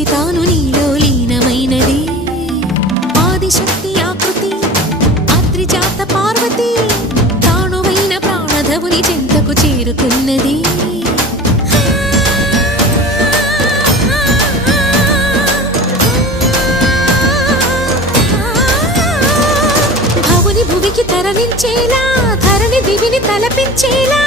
నుంచి తాను నీలో లీనమైనది ఆదిశక్తి ఆకృతి అత్రిజాత పార్వతి తానువైన ప్రాణధవుని చెంతకు చేరుకున్నది భువికి తరలించేలా ధరణి దివిని తలపించేలా